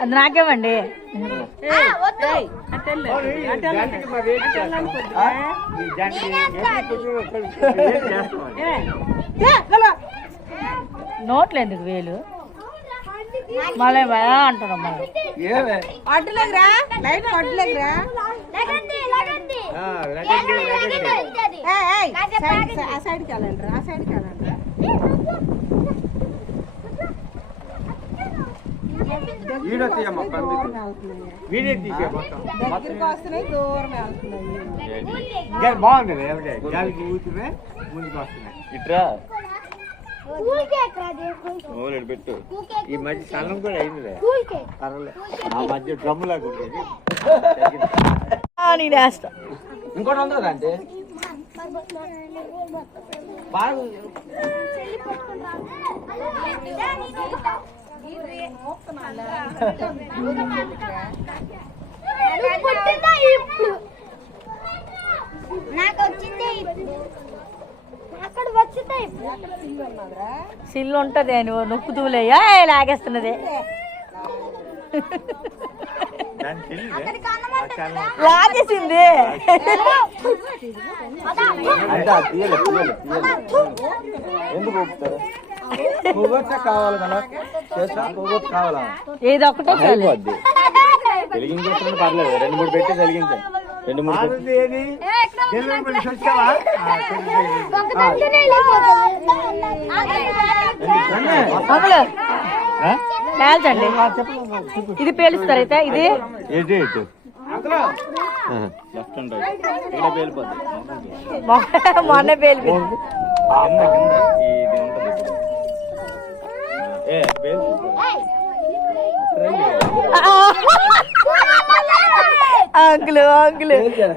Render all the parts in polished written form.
అది నాకేమండి. నోట్లు ఎందుకు వేలు మళ్ళీ అంటున్నాం. అడ్డులేదురా లైట్ అడ్డులేదురా ఆ సైడ్కి వెళ్ళండి ఆ సైడ్కి వెళ్ళండి. దగ్గరికి వస్తున్నాయి దూరం వెళ్తున్నాయి. బాగుంది గాలికి ఊతున్నాయి ముందుకు వస్తున్నాయి. ఇట్రా పెట్టు. ఈ మధ్య స్థలం కూడా అయిందిలే పర్వాలేదు. ఆ మధ్య డ్రమ్ములాగా ఉండేది నేను వేస్తా. ఇంకోటి ఉందా అంటే బాగా నాకు వచ్చిందే అక్కడ వచ్చిందే సిల్లు ఉంటది నువ్వు నొక్కుతూలే లాగేస్తున్నది. లాగేసింది. కావాలి కదా కావాలా ఏది ఒకటే వెలిగించేస్తున్నా పర్లేదు. 2-3 పెట్టి వెలిగించాను. 2-3 పేల్చండి. ఇది పేలుస్తారు అయితే ఇది మొన్న పేలిపోయింది. అంకులు అంకులు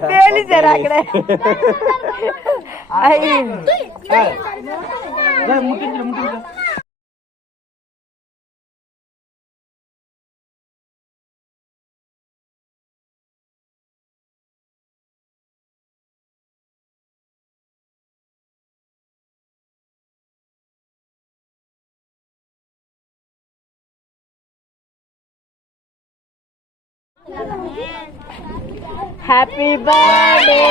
పేలిచారు అక్కడ. హ్యాపీ బర్త్డే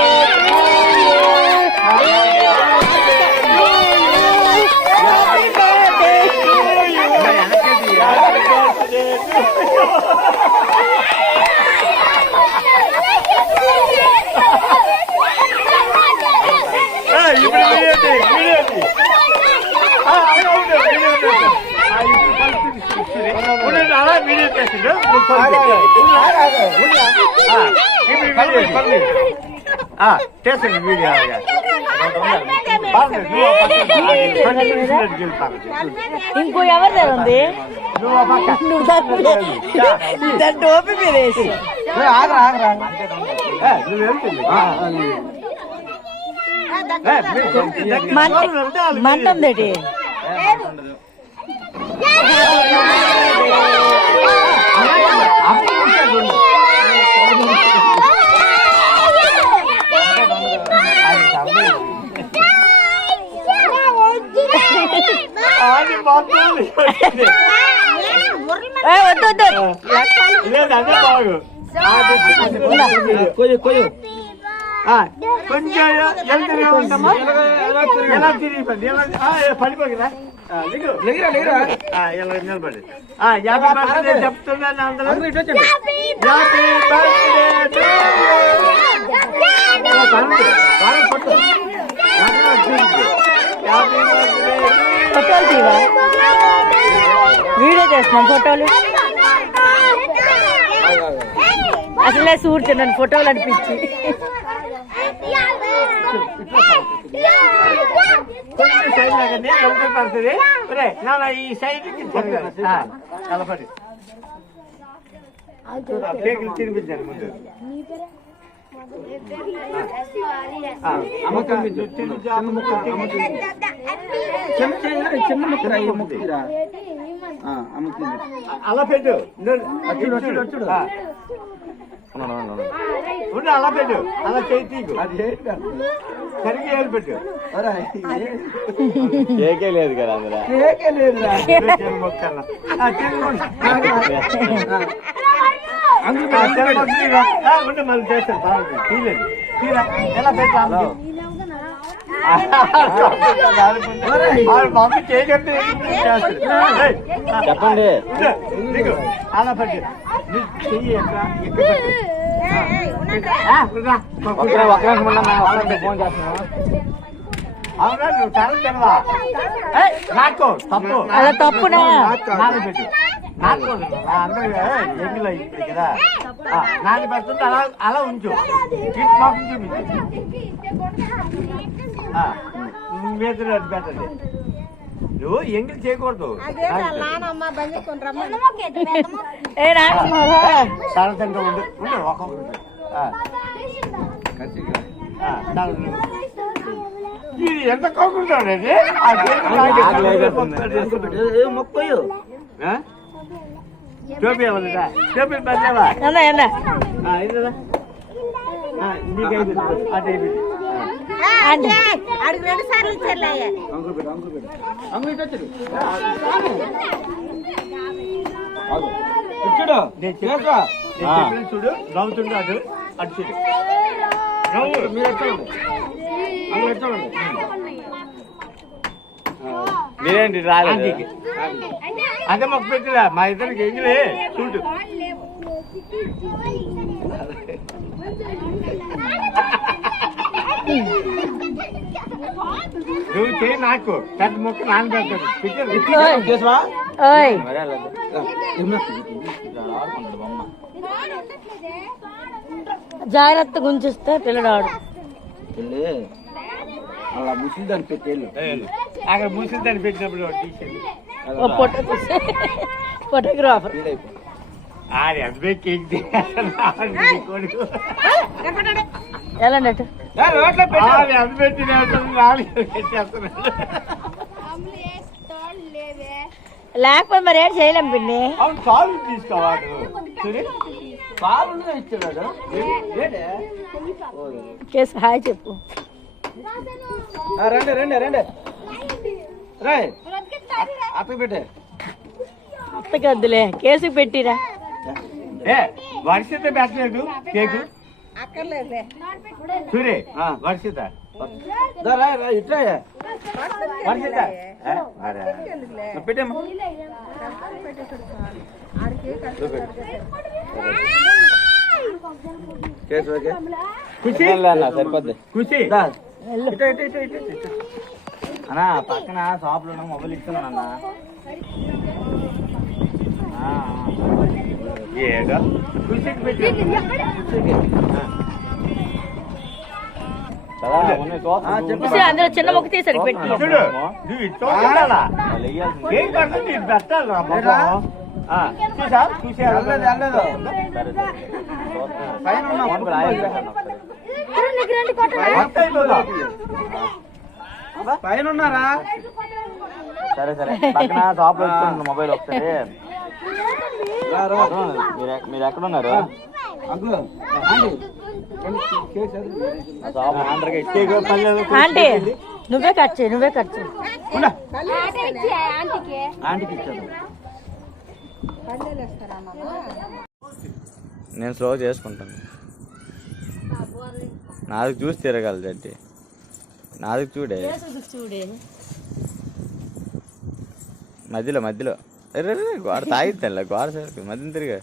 ఇంకో ఎవరి దగ్గర ఉంది టోపీ మీద వేసి మంటం దేటి కొంచెం ఉంటామా ఎలా తిరిగి పడిపోయిరా నిలబడి 50 బర్త్డే చెప్తున్నాను అందరూ. ఫోటోలు తీవా వీడియో చేస్తున్నాం. ఫోటోలు అసలే చూడుతున్నాను ఫోటోలు అనిపించి. పడుతుంది ఈ సైడ్ కలపడి కేకులు తినిపించాను ముందు. చిన్న ముక్క అలా పెట్టు ఉండు అలా పెట్టు అలా చేయి తీకు సరిగ్గా ఏలు పెట్టు కేకే లేదు కదా అందులో మొక్కన్నా ఉంటే మళ్ళీ చేస్తాను బాగుంటుంది తీలేదు తీరా ఎలా పెట్టా మమ్మీ చేయకండి చెప్పండి అలా పెట్టి చెయ్యి ఫోన్ చేస్తున్నావు అవునా నువ్వు చాలా తెలవా నాకో తప్పు అలా తప్పునా నాది పెట్టు నాకో అందరూ ఎంగిల్ అయిపోయి కదా నాది పెడుతుంటే అలా అలా ఉంచు ఇటు మాకు చూపించు మేతులు అది పెట్టండి నువ్వు ఎంగిల్ చేయకూడదు చాలా తింటూ ఉండు ఒక్కొక్కరు ఇది ఎంత కోకుంటాడండి టోపీ ఇవ్వలేదా టోపీ పెట్టావా అడిగి 2 సార్లు ఇచ్చారులే చూడు నవ్వుతుండు అటు అటు చూడు నవ్వు మీరేంటి రాలేదు అదే మాకు పెట్టిరా మా ఇద్దరికి ఎంగిలే చూడు నువ్వు చేయి నాకు పెద్ద మొక్క నాన్నపెడతాడు జాగ్రత్తగా ఉంచిస్తే పిల్లడాడు అలా ముసిదాన్ని పెట్టేళ్ళు అక్కడ ముసిదాన్ని పెట్టినప్పుడు ఫోటోగ్రాఫర్ అది అదే కేక్ ఎలా నెట్టు అది పెట్టి పెట్టేస్తున్నాడు లేకపోతే మరి ఏం చేయలేం పిన్ని అవును పాలు తీసుకోవాడు పాలు ఇచ్చాడు కేసు హాయ్ చెప్పు రండి రండి రండి రే అత్త పెట్టే అత్తకి వద్దులే కేసు పెట్టిరా ఏ వర్షిత పెట్టలేదు కేకు అక్కర్లేదులే చూరే వర్షిత ఇట్లా వర్షిత పెట్టేమ్మా ఖుషి సరిపోద్ది ఖుషి అన్నా పక్కన షాప్లో మొబైల్ ఇస్తున్నాను అన్నా ఏదో ఖుషికి పెట్టి అందులో చిన్న మొక్క తీసాడు పెట్టి చూడు నువ్వు ఇట్లా ఏం పడుతుంది ఇది పెట్టాలి చూసా చూసా పైన ఉన్నారా సరే సరే పక్కన షాప్ లో మొబైల్ ఒకసారి మీరు ఎక్కడ ఉన్నారు ఆంటీ నువ్వే కట్ చేయి నువ్వే కట్ చేయి ఆంటీకి ఇచ్చాను నేను స్లో చేసుకుంటాను నాది చూసి తిరగాలి జడ్డి నాది చూడే చూడే మధ్యలో మధ్యలో గోడ తాగిద్దా గోడ సరికి మధ్యలో తిరిగా